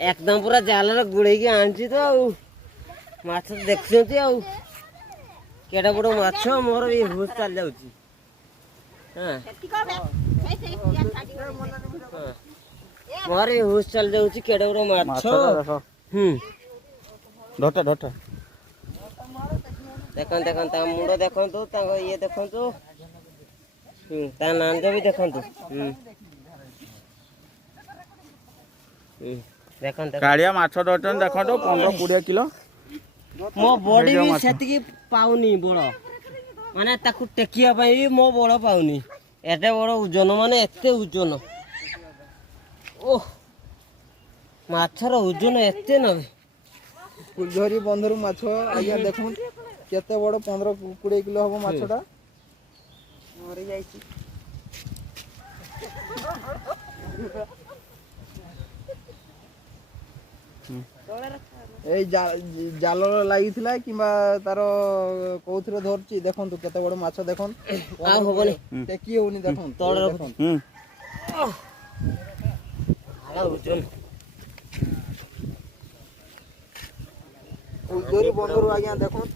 एकदम पूरा जाल गुड़े आनी तो माछ देखुंत केटा बड़ माछ मोर भी हुश चल जाऊँ मोर भी हुश चल जाऊँ केटा बड़ माछ ढटा ढटा देखो देखो मुंड देखो ये देखो नांज भी देखो कालिया माछ धरछन देखो 15-20 किलो मो बॉडी भी सेतिकी पाउनी बड़ माने ताकू टेकिया पई भी मो बड़ पाउनी एते बड़ ओजन माने एते ओजन ओह माछर ओजन एते नबे फुलझरी बंधर माछ आज्ञा देखो केते बड़ 15-20 किलो हम माछटा मरी जाइछि এই জাল লাগিଥିଲା কিংবা তার কোউথরে ধরছি দেখন্তু কেতে বড় মাছ দেখুন আ হবনি টেকি হউনি দেখুন তলে দেখুন ভালো ওজন ফুলঝরি বন্ধর আজ্ঞা দেখুন